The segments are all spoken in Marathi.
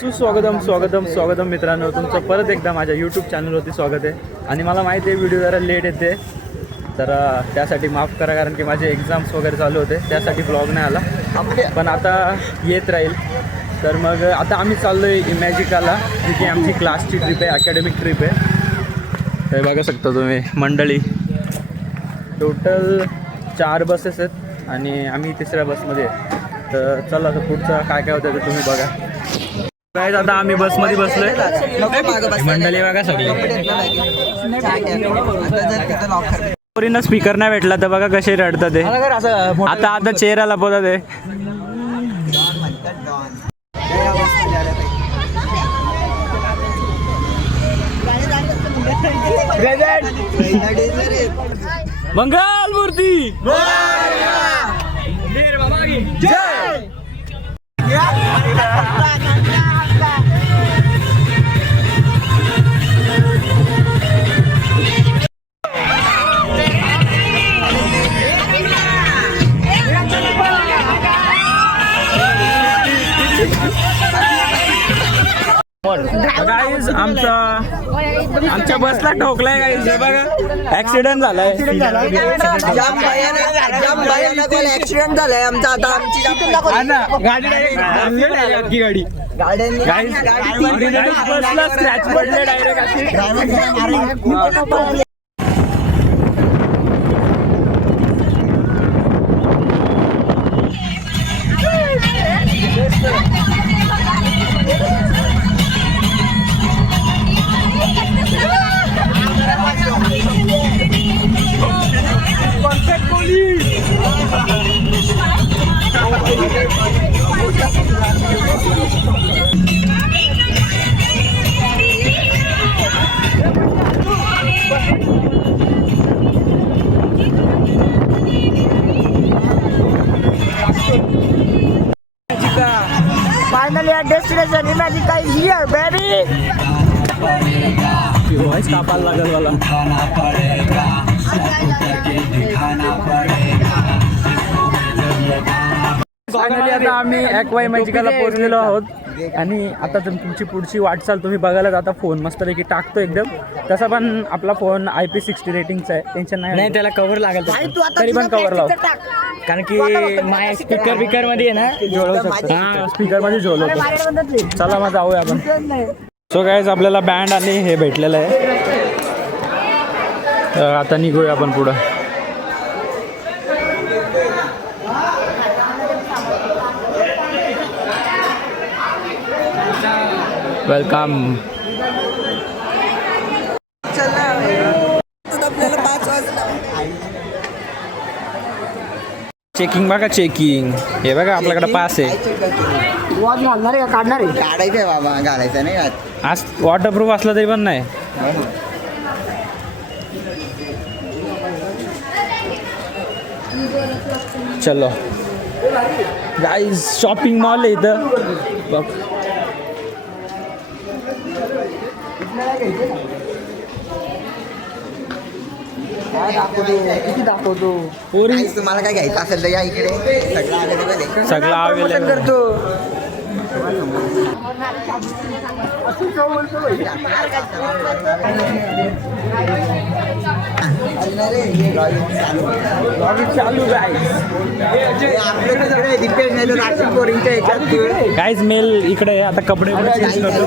स्वागतम मित्रांनो, तुमचं परत एकदा माझ्या यूट्यूब चॅनलवरती स्वागत आहे. आणि मला माहिती आहे व्हिडिओ जरा लेट येते, तर त्यासाठी माफ करा, कारण की माझे एक्झाम्स वगैरे चालू होते, त्यासाठी ब्लॉग नाही आला, पण आता येत राहील. तर मग आता आम्ही चाललो आहे इमॅजिकाला, जी की आमची क्लासची ट्रिप आहे, अकॅडमिक ट्रिप आहे. हे बघा शकता तुम्ही मंडळी, टोटल 4 बसेस आहेत आणि आम्ही तिसऱ्या बसमध्ये आहे. तर चला, आता पुढचं काय काय होतं ते तुम्ही बघा. काय आता आम्ही बसमध्ये बसलोय, मंडळी बघा सगळी. पोरींना स्पीकर नाही भेटला तर बघा कसे रडतात ते. आता चेहरा लपवतात ते. मंगल मूर्ती जय. गाईज आमच्या बसला ठोकलाय गाईज, हे बघा ऍक्सिडेंट झालाय. ऍक्सिडेंट झालाय आमचा. आता बसला स्क्रॅच पडले direct. Finally our destination Imagica is here, baby. Voice कापायला लागेल मला. फायनली आता आम्ही ॲक्वा इमॅजिकाला पोहोचलेलो आहोत आणि आता तुमची पुढची वाटचाल तुम्ही बघायला जाता. फोन मस्तपैकी टाकतो एकदम, तसा पण आपला फोन IP60 रेटिंगचा आहे, टेन्शन नाही. त्याला कव्हर लागेल तरी पण कव्हर लाव, कारण की माझ्या स्पीकर मध्ये आहे ना जोडू शकतो. हां, स्पीकरमध्ये जोडवतो. चला मग जाऊया आपण. सो गाईज, आपल्याला बँड आणि हे भेटलेलं आहे, तर आता निघूया आपण पुढं. वेलकम. चेकिंग बघा, चेकिंग. हे बघा आपल्याकडे पास आहे. वॉच घालणार आहे का काढणार आहे? काढायचंय बाबा, घालायचं नाही. आज वॉटरप्रूफ असलं तरी पण नाही. चलो गाईज, शॉपिंग मॉल आहे इथं बघ. किती दाखवतो? पोरी तुम्हाला काय घ्यायचं असेल तर या इकडे, सगळं अवेलेबल आहे. सगळं अवेलेबल करतो. चालू गाईज. मेल इकडे आहे. आता कपडे चेंज करतो.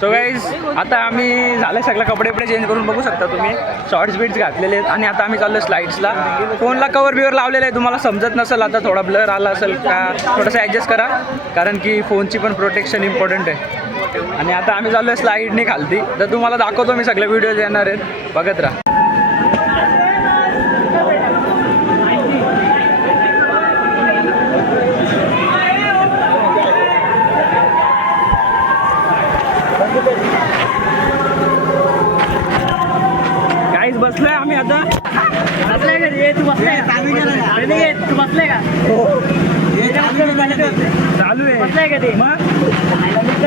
सो गाईज, आता आम्ही झालं सगळं कपडे चेंज करून बघू शकता तुम्ही. शॉर्ट्स बीट्स घातलेले आहेत आणि आता आम्ही चाललो स्लाईड्सला. फोनला कवर बिवर लावलेलं आहे, तुम्हाला समजत नसेल, आता थोडा ब्लर आला असेल का, थोडंसं ॲडजस्ट करा, कारण की फोनची पण प्रोटेक्शन इम्पॉर्टंट आहे. आणि आता आम्ही चाललो आहे स्लाईडनी खालती, तर तुम्हाला दाखवतो मी, सगळे व्हिडिओज येणार आहेत, बघत राहा. गाईज, बसलोय आम्ही आता. बसलाय का तू? बसलाय का तू? बसलाय का? चालू आहे. बसलाय का ते? मग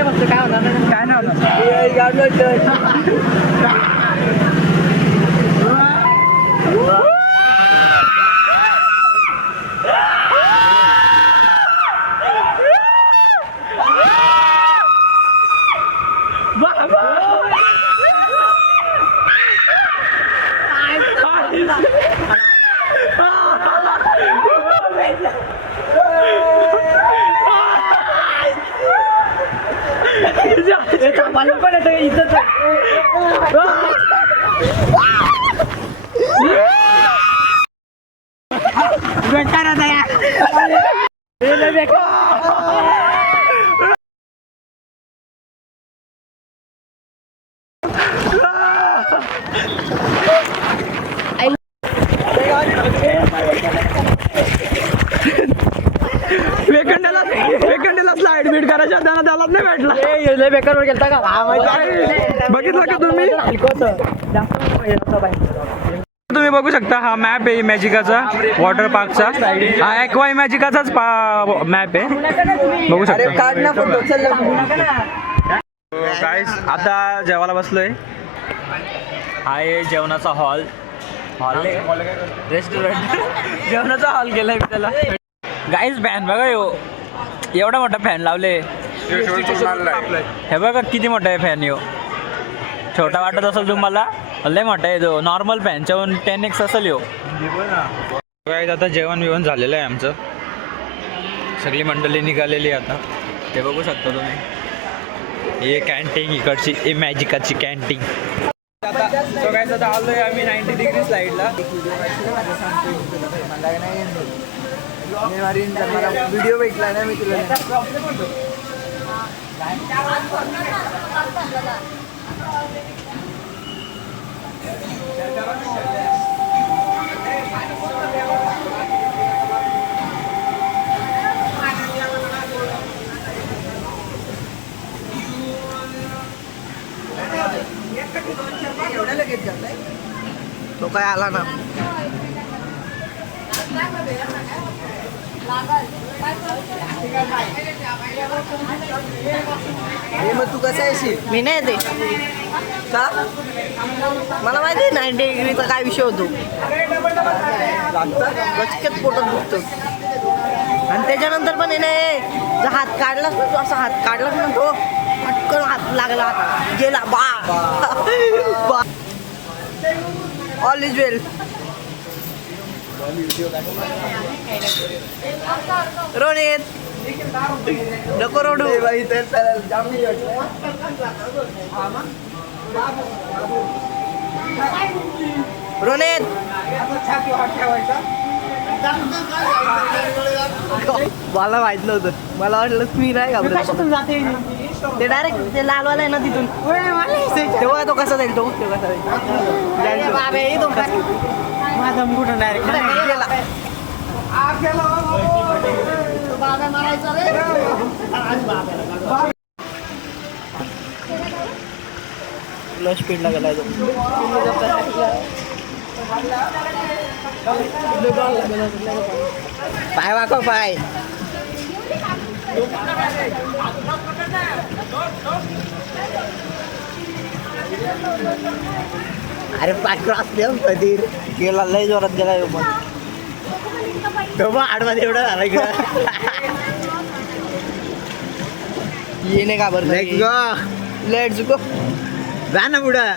बसतो काय होणार? काय नाही होणार. मला पण येतं इथं बेकार आता यार वेकंडेला स्लाइड बीट करायच्या त्यांना त्यालाच नाही भेटला बेकार गेलता का बघितलं का तुम्ही तुम्ही बघू शकता हा मॅप आहे मॅजिकाचा वॉटर पार्कचा हा ॲक्वा मॅजिकाचाच मॅप आहे बघू शकता गाईस आता जेवायला बसलोय हा आहे जेवणाचा हॉल रेस्टॉरंट जेवणाचा हॉल केलाय मी त्याला गाईस फॅन बघा एवढा मोठा फॅन लावले हे बघा किती मोठा आहे फॅन यो छोटा वाटत असेल तुम्हाला लय मोठा आहे तो नॉर्मल फॅनच्या 10x असेल यो गाईस आता जेवण बिवण झालेलं आहे आमचं सगळी मंडळी निघालेली आता ते बघू शकता तुम्ही हे कॅन्टीन इकडची हे मॅजिकाची कॅन्टीन आता सो गाईस आता आलोय आम्ही 90 डिग्री स्लाईडला व्हिडिओ भेटला ना मी तुला तो काय आला ना मग तू कसं आहे मी नाही येते का मला माहिती आहे 90 डिग्रीचा काय विषय होतो गचक्यात पोटात दुखतो आणि त्याच्यानंतर पण जर हात काढलाच ना तो असा हात काढलाच ना तो पटकन हात लागला आता गेला बा ऑल इज वेल रोनित नको रोडू रोनित मला माहित नव्हतं मला वाटलं मी नाही घाबरत ते डायरेक्ट ते लालवाला आहे ना तिथून तेव्हा तो कसा जाईल तो कसा जाईल माझा कुठं डायरेक्ट गेला स्पीडला गेलाय तो पाय वाकव पाय अरे पाय क्रॉस देऊ कधी गेला लय जोरात गेला मग आडमध्ये एवढं झालं इकडं येणे का बरं लेट्स गो जा ना पुढं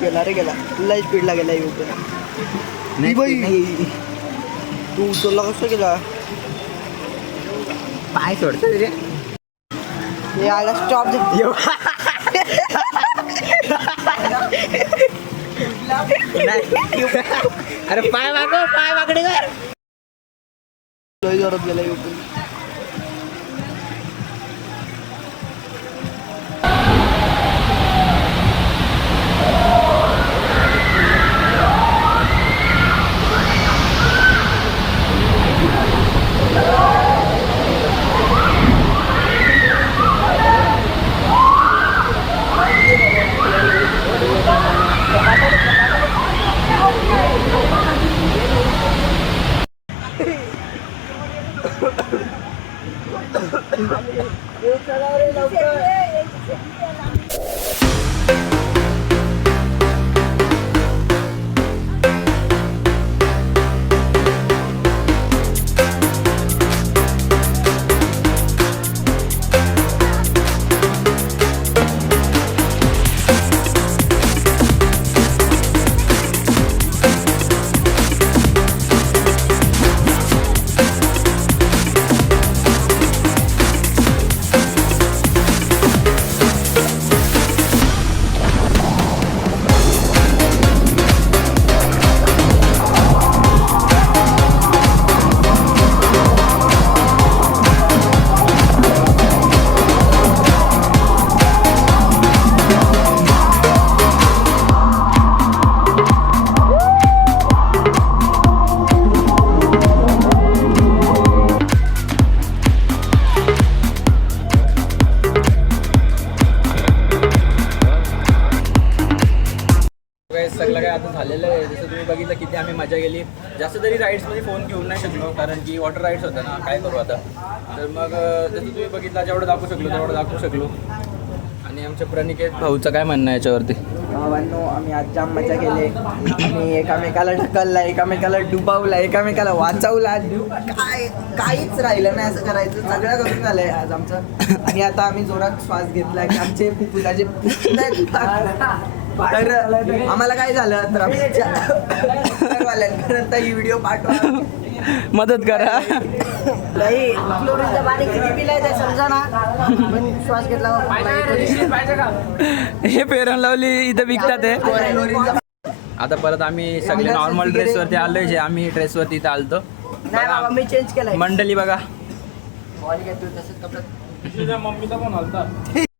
गेला रे गेला लय स्पीडला गेला तू उचलला कसं गेला पाय सोडतो रे याला स्टॉप अरे पाय वाकडे कर लय जोरात गेला झालेलं आहे. जसं तुम्ही बघितलं किती आम्ही मजा केली. जास्त तरी राईड्समध्ये फोन घेऊन नाही शकलो कारण की वॉटर राईड्स होता ना, काय करू आता. तर मग जसं तुम्ही बघितलं जेवढं दाखवू शकलो तेवढं दाखवू शकलो. आणि आमच्या प्रणिकेत भाऊचं काय म्हणणं आहे याच्यावरती? भावांनो, आम्ही आज जाम मजा केली. आम्ही एकामेकाला ढकलला, एकामेकाला डुबावला, एकामेकाला वाचवला. काहीच राहिलं नाही असं करायचं. सगळं करून झालंय आज आमचं. आणि आता आम्ही जोरात श्वास घेतला की आमचे फुफुलाचे तर आम्हाला काय झालं तर आमच्यावाल्यांपर्यंत ही व्हिडिओ पाठवा, मदत करा. नाही क्लोरीनचा पाणी किती पिलाय ते समजा ना. पण श्वास घेतला हे फेरन लावली इथं विकतात आहे. आता परत आम्ही सगळे नॉर्मल ड्रेसवरती आलोय. जे आम्ही ड्रेसवरती इथं आलतो. नाही बाबा मी चेंज केलंय. मंडळी बघा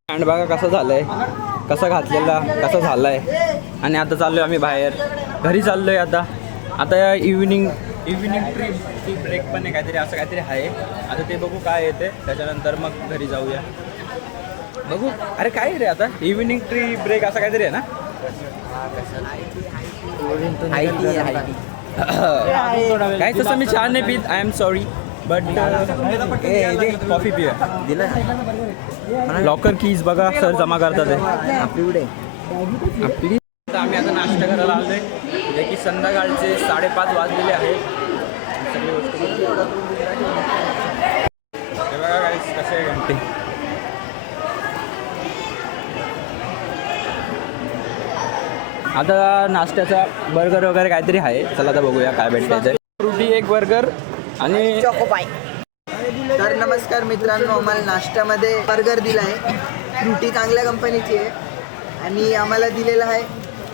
अँड बघा कसं झालंय, कसं घातलेला, कसं झालंय. आणि आता चाललोय आम्ही बाहेर, घरी चाललोय आता. आता इव्हिनिंग ट्री ब्रेक पण आहे काहीतरी, असं काहीतरी आहे. आता ते बघू काय येते, त्याच्यानंतर मग घरी जाऊया. बघू. अरे काय रे आता इव्हिनिंग ट्री ब्रेक असं काहीतरी आहे ना. काही तसं मी छान नाही पित, I am sorry but coffee पिया दिलं. लॉकर कीज बघा सर जमा करतात आहे. आम्ही आता नाश्ता करायला आलोय, जे की संध्याकाळचे 5:30 वाजलेले आहेत. सगळी गोष्ट हे बघा गाईस कसे आहे घंटे. आता नाश्त्याचा बर्गर वगैरे काहीतरी आहे. चला आता बघूया काय भेटायचं. फ्रुटी एक बर्गर आणि चॉकोपाय. तर नमस्कार मित्रांनो, आम्हाला नाश्त्यामध्ये बर्गर दिला आहे. फ्रुटी चांगल्या कंपनीची आहे. आणि आम्हाला दिलेला आहे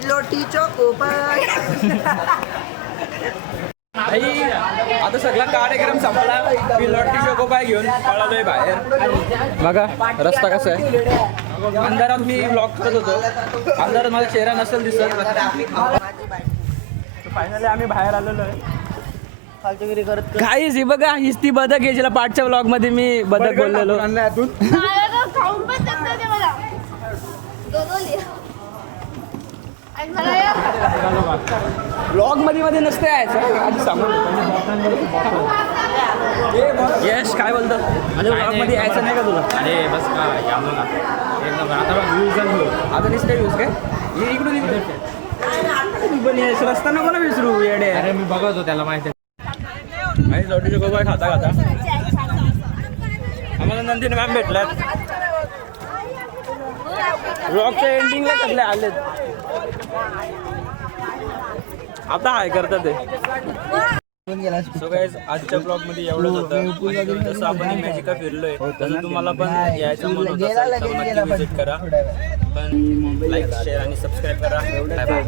लोटी चॉकोपाय. आता सगळा कार्यक्रम संपला. मी लॉटी चोकोपाय घेऊन पळालोय बाहेर. बघा रस्ता कसा आहे. अंधारात मी ब्लॉक करत होतो, अंधारात माझा चेहरा नसेल दिसत. फायनली आम्ही बाहेर आलेलो आहे. फालतूगिरी करत काहीच ही बघा हीच ती बदक आहे जिला पाठच्या ब्लॉग मध्ये मी बदक बोललेलो. खाऊन पण जमतं ते मला. ब्लॉग मध्ये नसते आधी सांगून. यश काय बोलतो ब्लॉग मध्ये यायचं नाही का तुला? अरे बस का यावं ना एकदम. आता व्ह्यूज आता नुसते व्ह्यूज काय हे इकडून पण यश रस्ता नको ना विसरू येडे. अरे मी बघतो त्याला माहिती आणि लोटी चोकोपाय खाता खाता आम्हाला नंदिनी मॅम भेटल्यात. ब्लॉगच्या एंडिंगला कसले आलेत. आता हाय करतात ते. सो गाईज आजच्या ब्लॉग मध्ये एवढंच होतं. जसं आपण मॅजिका फिरलोय तसं तुम्हाला पण यायचं मन होत असेल तर नक्की विजिट करा. पण लाईक शेअर आणि सबस्क्राईब करा. Bye bye.